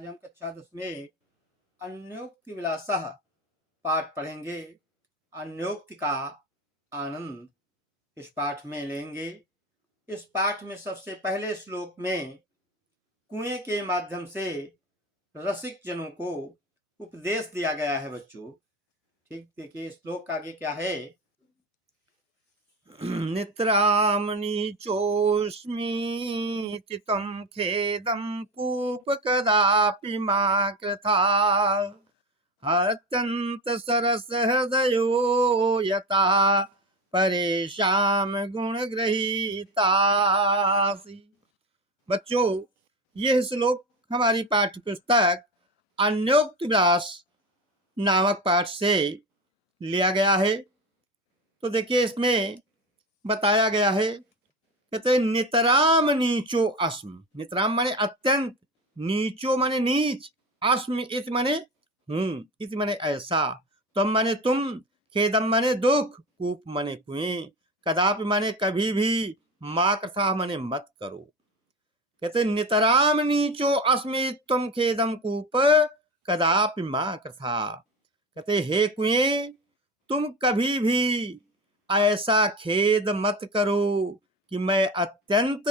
आज हम कक्षा 10 में अन्योक्ति विलासः पाठ पढ़ेंगे। अन्योक्ति का आनंद इस पाठ में लेंगे। इस पाठ में सबसे पहले श्लोक में कुएं के माध्यम से रसिक जनों को उपदेश दिया गया है बच्चों। ठीक देखिए श्लोक आगे क्या है। नित्राम नीचोऽस्मीति त्वं खेदं कूप कदापि मा कृथा अत्यंत सरस हृदयो यथा परेशान गुण ग्रहीतासि। बच्चों यह श्लोक हमारी पाठ्य पुस्तक अन्योक्त विलास नामक पाठ से लिया गया है। तो देखिए इसमें बताया गया है, कहते नितराम नीचो अस्म। नितराम माने अत्यंत, नीचो माने नीच, अस्म इत माने हूं, इत माने ऐसा, तुम माने तुम, खेदम माने दुख, कूप माने कुएं, कदापि माने कभी भी, मां कथा माने मत करो। कहते नितराम नीचो अस्मि तुम खेदम कूप कदापि मां कथा। कहते हे कुएं तुम कभी भी ऐसा खेद मत करो कि मैं अत्यंत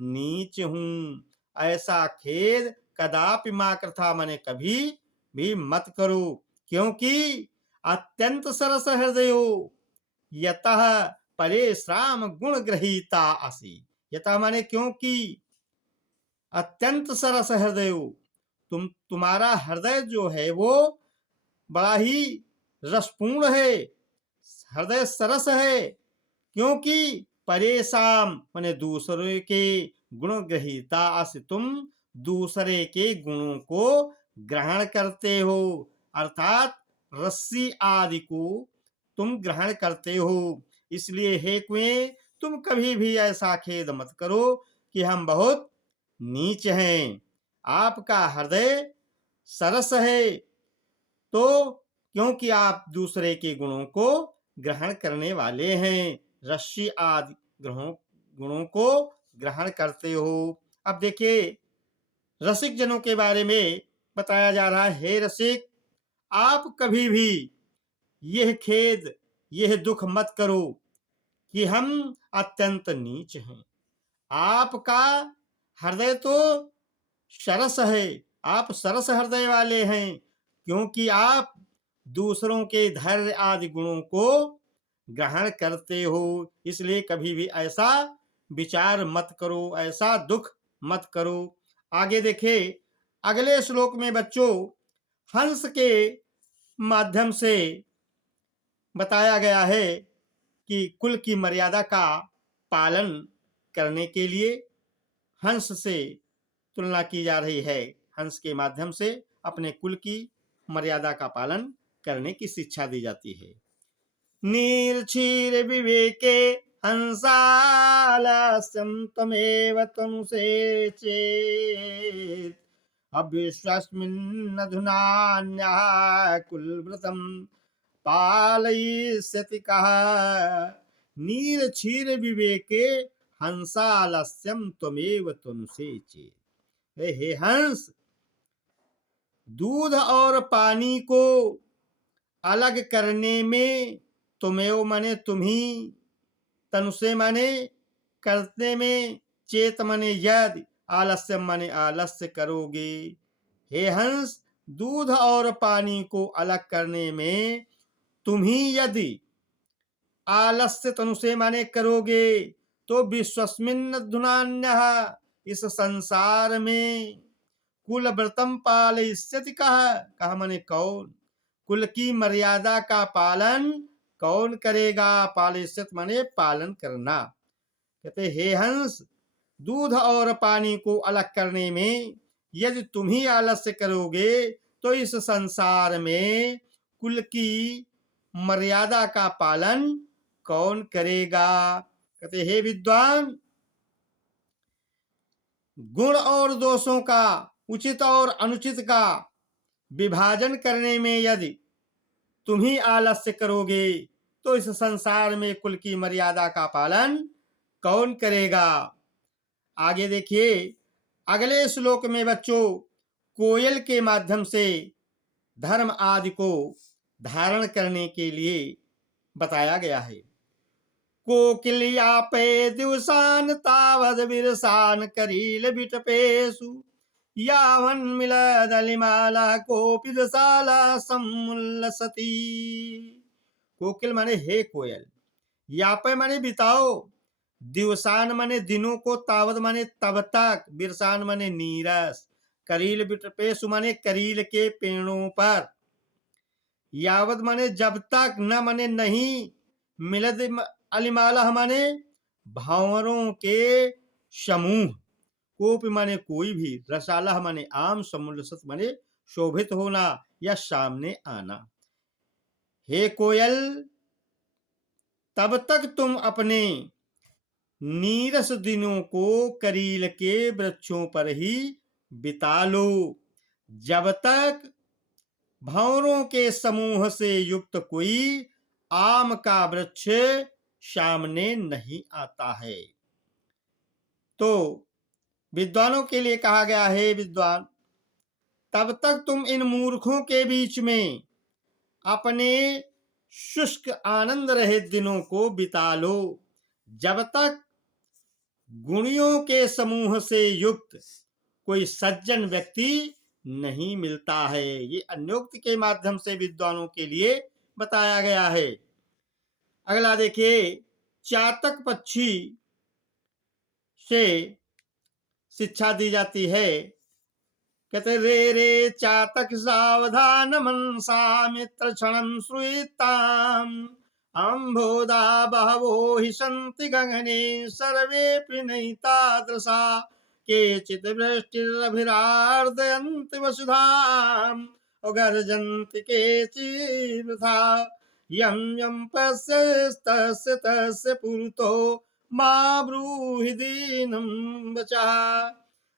नीच हूं। ऐसा खेद कदापि मां कृथा माने कभी भी मत करो, क्योंकि अत्यंत सरस हृदयो यतः परेश्राम गुण ग्रहीता असि। यतः माने क्योंकि, अत्यंत सरस हृदयो, तुम्हारा हृदय जो है वो बड़ा ही रसपूर्ण है, हृदय सरस है, क्योंकि परेशान माने दूसरे के गुण ग्रहीता असि, तुम दूसरे के गुणों को ग्रहण करते हो, अर्थात रस्सी आदि को तुम ग्रहण करते हो। इसलिए हे कुएं तुम कभी भी ऐसा खेद मत करो कि हम बहुत नीच हैं। आपका हृदय सरस है तो क्योंकि आप दूसरे के गुणों को ग्रहण करने वाले हैं, रस्सी आदि गुणों को ग्रहण करते हो। अब देखिए रसिक जनों के बारे में बताया जा रहा है। हे रसिक आप कभी भी यह खेद यह दुख मत करो कि हम अत्यंत नीच हैं। आपका हृदय तो सरस है, आप सरस हृदय वाले हैं, क्योंकि आप दूसरों के धैर्य आदि गुणों को ग्रहण करते हो। इसलिए कभी भी ऐसा विचार मत करो, ऐसा दुख मत करो। आगे देखे अगले श्लोक में बच्चों हंस के माध्यम से बताया गया है कि कुल की मर्यादा का पालन करने के लिए हंस से तुलना की जा रही है। हंस के माध्यम से अपने कुल की मर्यादा का पालन करने की शिक्षा दी जाती है। नीरक्षीर विवेके हंसालस्यं त्वमेव तनुषे चेत् अविश्वस्मिन्नधुनान्यः कुलव्रतं पालयिष्यति कः। नीरक्षीर विवेके हंसालस्यं त्वमेव तनुषे चेत्। हे हंस दूध और पानी को अलग करने में तुमेव माने तुम्ही, तनुषे माने करने में, चेत माने यदि, आलस्य माने आलस्य करोगे। हे हंस दूध और पानी को अलग करने में तुम्ही यदि आलस्य तनुषे माने करोगे तो विश्वस्मिन् धुनान्यः इस संसार में कुल व्रतम पालयिष्यति कः। कः माने कौन, कुल की मर्यादा का पालन कौन करेगा। पालयिष्यति माने पालन करना। कहते हे हंस दूध और पानी को अलग करने में यदि तुम ही आलस्य करोगे तो इस संसार में कुल की मर्यादा का पालन कौन करेगा। कहते हे विद्वान गुण और दोषों का, उचित और अनुचित का विभाजन करने में यदि तुम ही आलस्य करोगे तो इस संसार में कुल की मर्यादा का पालन कौन करेगा। आगे देखिए अगले श्लोक में बच्चों कोयल के माध्यम से धर्म आदि को धारण करने के लिए बताया गया है। कोकिलिया पे दिवसान तावद बिरसान करील बिटपेसु यावन मिलदलिमाला कोपि रसाला समुल्लसती। कोकिल माने हे कोयल, यापे माने बिताओ, दिवसान माने दिनों को, तावत माने तब तक, बिरसान माने नीरस, करील बिटपेसु माने करील के पेड़ों पर, यावत माने जब तक, न माने नहीं, मिलद अलिमाला माने भावरों के समूह, कोप माने कोई भी, रसाला माने आम, समुल्लसत माने शोभित होना या सामने आना। हे कोयल, तब तक तुम अपने नीरस दिनों को करील के वृक्षों पर ही बिता लो, जब तक भंवरों के समूह से युक्त कोई आम का वृक्ष सामने नहीं आता है। तो विद्वानों के लिए कहा गया है, विद्वान, तब तक तुम इन मूर्खों के बीच में अपने शुष्क आनंद रहित दिनों को बिता लो, जब तक गुणियों के समूह से युक्त कोई सज्जन व्यक्ति नहीं मिलता है। ये अन्योक्ति के माध्यम से विद्वानों के लिए बताया गया है। अगला देखिए, चातक पक्षी से शिक्षा दी जाती है। कहते रे रे चातक सावधान मनसा मित्र क्षणं श्रूयताम् अम्भोदा बहवो हि सन्ति गगने सर्वेऽपि नैतादृशा केचित् वृष्टिरभिरार्दयन्ति वसुधाम् अगर्जन्ति केचिद्वृथा यं यं पश्यस्तस्य तस्य पुरतो मा ब्रूहि दीनं वचः।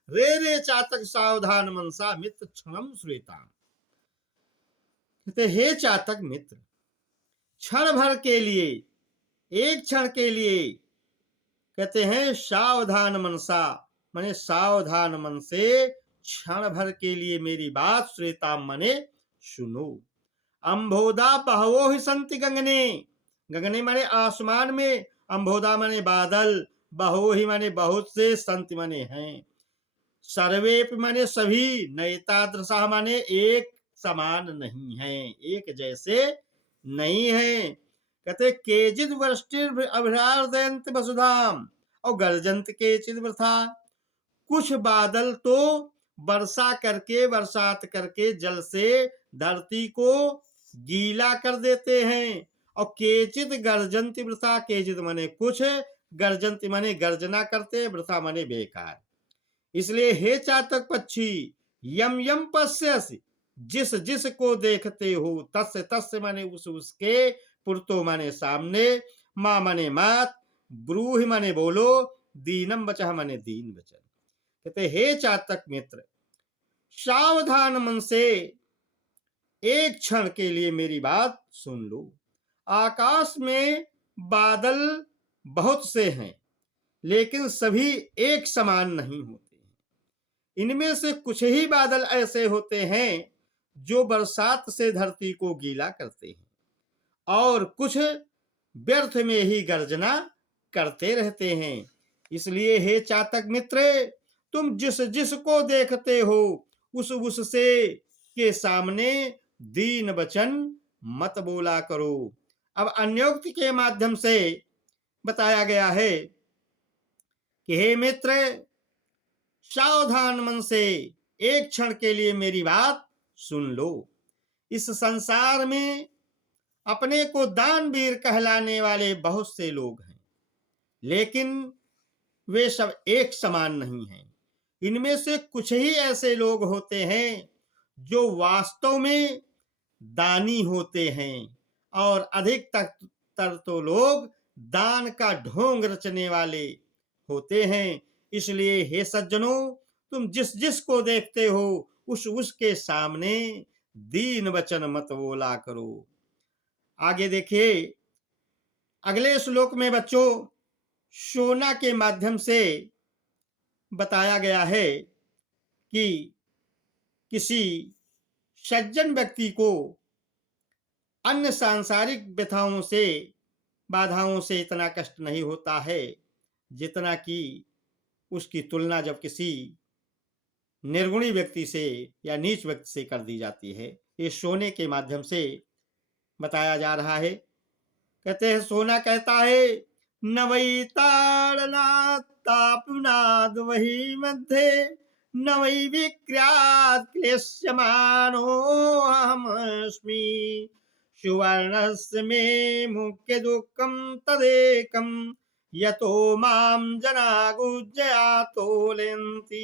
रे रे चातक सावधान मनसा मित्र क्षणं श्रूयताम्। कहते हे चातक मित्र, क्षण भर के लिए, एक क्षण के लिए, कहते हैं सावधान मनसा माने सावधान मन से क्षण भर के लिए मेरी बात श्वेताम माने सुनो। अम्भोदा बहवो ही संति गगने, गगने माने आसमान में, अम्भोदा माने बादल, बहवो ही माने बहुत से, संति माने हैं, सर्वेप माने सभी, नैतादृशा माने एक समान नहीं है, एक जैसे नहीं है। कहते केचिद वृष्टिर अभिरार्दयन्त वसुधाम और गर्जंत केचिद वृथा। कुछ बादल तो वर्षा करके, बरसात करके जल से धरती को गीला कर देते हैं, और केचित गर्जंती वृथा, केचित माने कुछ, गर्जंती माने गर्जना करते, वृथा माने बेकार। इसलिए हे चातक पक्षी, यम यम पश्यसि, जिस जिस को देखते हो, तस्य तस्य माने उस उसके, पुरतो माने सामने, मां माने मात, ब्रूहि माने बोलो, दीनम वचः माने दीन वचन। कहते हे चातक मित्र, सावधान मन से एक क्षण के लिए मेरी बात सुन लो। आकाश में बादल बहुत से हैं, लेकिन सभी एक समान नहीं होते। इनमें से कुछ ही बादल ऐसे होते हैं जो बरसात से धरती को गीला करते हैं, और कुछ व्यर्थ में ही गर्जना करते रहते हैं। इसलिए हे चातक मित्र, तुम जिस जिस को देखते हो, उस उससे के सामने दीन वचन मत बोला करो। अब अन्योक्ति के माध्यम से बताया गया है कि हे मित्र, सावधान मन से एक क्षण के लिए मेरी बात सुन लो। इस संसार में अपने को दानवीर कहलाने वाले बहुत से लोग हैं, लेकिन वे सब एक समान नहीं हैं। इनमें से कुछ ही ऐसे लोग होते हैं जो वास्तव में दानी होते हैं, और अधिकतर तो लोग दान का ढोंग रचने वाले होते हैं। इसलिए हे सज्जनों, तुम जिस जिस को देखते हो, उस उसके सामने दीन वचन मत बोला करो। आगे देखिए, अगले श्लोक में बच्चों सोना के माध्यम से बताया गया है कि किसी सज्जन व्यक्ति को अन्य सांसारिक व्यथाओं से, बाधाओं से इतना कष्ट नहीं होता है जितना कि उसकी तुलना जब किसी निर्गुणी व्यक्ति से या नीच व्यक्ति से कर दी जाती है। ये सोने के माध्यम से बताया जा रहा है। कहते हैं, सोना कहता है, न वही ताड़नाथ तापनाद वही मध्य, न वही विक्रियात क्लेश्यमानो अहमस्मि, सुवर्णस्य मे मुख्य दुःखं तदेकं, यतो माम जना गुज्जया तोलयन्ति।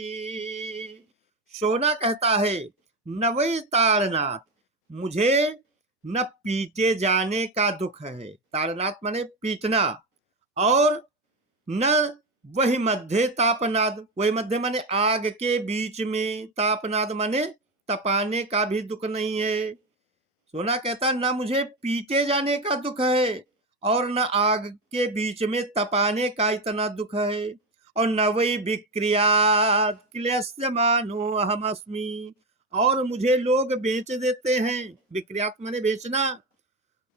सोना कहता है, न वही ताड़नाथ, मुझे न पीटे जाने का दुख है। ताड़नाथ माने पीटना। और न वही मध्य तापनाद, वही मध्य माने आग के बीच में, तापनाद माने तपाने का भी दुख नहीं है। सोना कहता, न मुझे पीटे जाने का दुख है और न आग के बीच में तपाने का इतना दुख है, और न वही विक्रियात क्लेश्यमानो अहमस्मि, और मुझे लोग बेच देते हैं। विक्रियात माने बेचना,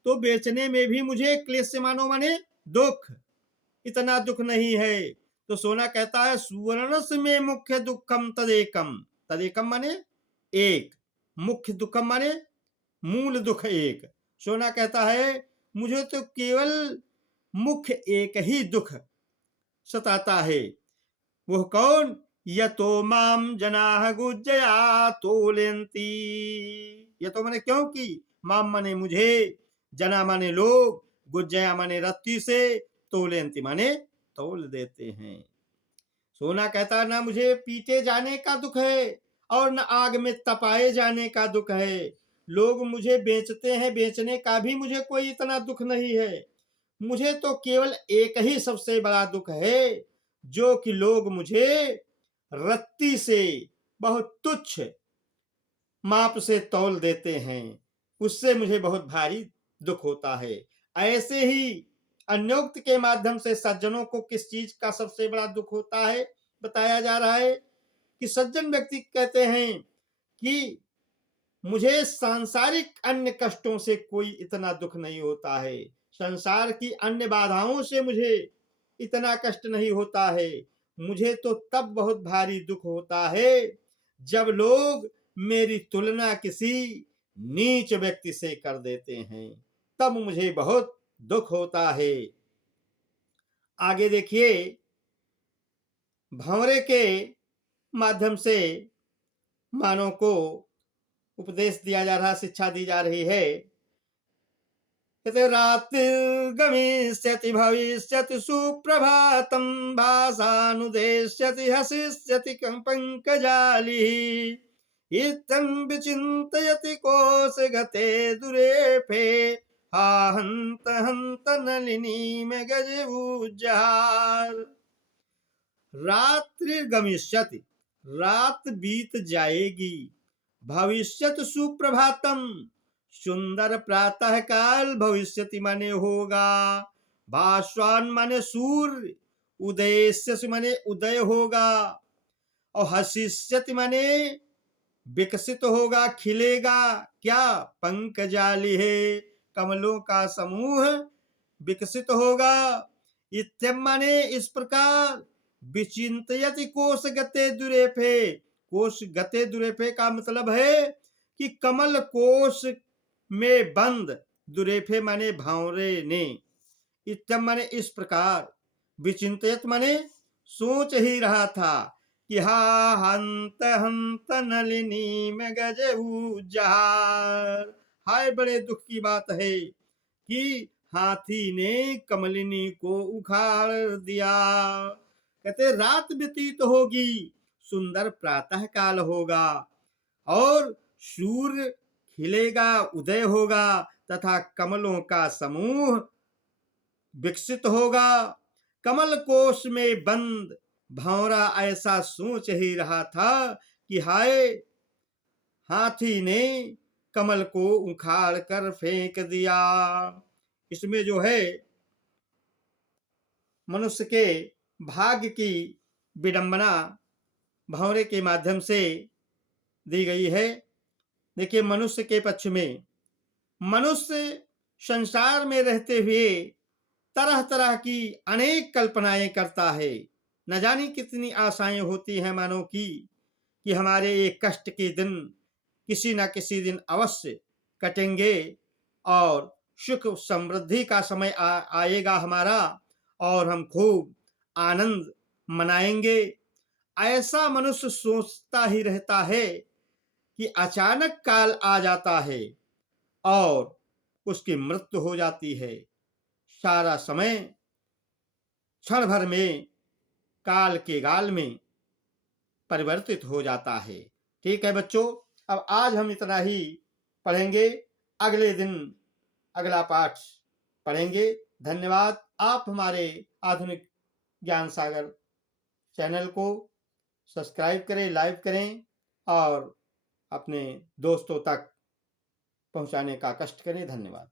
तो बेचने में भी मुझे क्लेश्यमानो माने दुख, इतना दुख नहीं है। तो सोना कहता है, सुवर्णस में मुख्य दुखम तदेकम, तदेकम माने एक, मुख्य दुखम माने मूल दुख एक। सोना कहता है, मुझे तो केवल मुख्य एक ही दुख सताता है। वह कौन? यतो माम जनाः गुज्जया तोलयन्ति। यतो माने क्योंकि, माम माने मुझे, जना माने लोग, गुज्जया माने रत्ती से, तोलयन्ति माने तोल देते हैं। सोना कहता, ना मुझे पीटे जाने का दुख है और न आग में तपाए जाने का दुख है। लोग मुझे बेचते हैं, बेचने का भी मुझे कोई इतना दुख नहीं है। मुझे तो केवल एक ही सबसे बड़ा दुख है, जो कि लोग मुझे रत्ती से, बहुत तुच्छ माप से तौल देते हैं, उससे मुझे बहुत भारी दुख होता है। ऐसे ही अन्योक्त के माध्यम से सज्जनों को किस चीज का सबसे बड़ा दुख होता है बताया जा रहा है कि सज्जन व्यक्ति कहते हैं कि मुझे सांसारिक अन्य कष्टों से कोई इतना दुख नहीं होता है, संसार की अन्य बाधाओं से मुझे इतना कष्ट नहीं होता है। मुझे तो तब बहुत भारी दुख होता है जब लोग मेरी तुलना किसी नीच व्यक्ति से कर देते हैं, तब मुझे बहुत दुख होता है। आगे देखिए, भंवरे के माध्यम से मानव को उपदेश दिया जा रहा, शिक्षा दी जा रही है। कहते, रात्रिर्गमिष्यति भविष्यति सुप्रभातं, भासानुदेष्यति हसिष्यति पंकजालिः, इत्थं विचिन्तयति कोशगते दुरेफे, हा हन्त हन्त नलिनीम गजऊज्जहार। रात्रिर्गमिष्यति, रात बीत जाएगी, भविष्यत सुप्रभातम, सुंदर प्रातः काल भविष्यति माने होगा, भास्वान माने सूर्य, उदयस्य माने उदय होगा, और हसिष्यति माने विकसित होगा, खिलेगा। क्या? पंकजाली है, कमलों का समूह विकसित होगा। इत्यम माने इस प्रकार, विचिंतयति कोश गते दुरेफे, कोश गते दुरेफे का मतलब है कि कमल कोश में बंद, दुरेफे माने भांवरे ने, इत्यम माने इस प्रकार, विचिंतयत माने सोच ही रहा था कि हा हंत हंत नलिनी में गज उज्जहार। हाय, बड़े दुख की बात है कि हाथी ने कमलिनी को उखाड़ दिया। कहते, रात व्यतीत होगी, सुंदर प्रातः काल होगा, और सूर्य खिलेगा, उदय होगा, तथा कमलों का समूह विकसित होगा। कमल कोश में बंद भंवरा ऐसा सोच ही रहा था कि हाय, हाथी ने कमल को उखाड़ कर फेंक दिया। इसमें जो है मनुष्य के भाग्य की विडंबना भंवरे के माध्यम से दी गई है। देखिए, मनुष्य के पक्ष में मनुष्य संसार में रहते हुए तरह तरह की अनेक कल्पनाएं करता है। न जाने कितनी आशाएं होती हैं मानव की कि हमारे ये कष्ट के दिन किसी न किसी दिन अवश्य कटेंगे और सुख समृद्धि का समय आएगा हमारा, और हम खूब आनंद मनाएंगे। ऐसा मनुष्य सोचता ही रहता है कि अचानक काल आ जाता है और उसकी मृत्यु हो जाती है। सारा समय क्षण भर में काल के गाल में परिवर्तित हो जाता है। ठीक है बच्चों, अब आज हम इतना ही पढ़ेंगे। अगले दिन अगला पाठ पढ़ेंगे। धन्यवाद। आप हमारे आधुनिक ज्ञान सागर चैनल को सब्सक्राइब करें, लाइक करें और अपने दोस्तों तक पहुंचाने का कष्ट करें। धन्यवाद।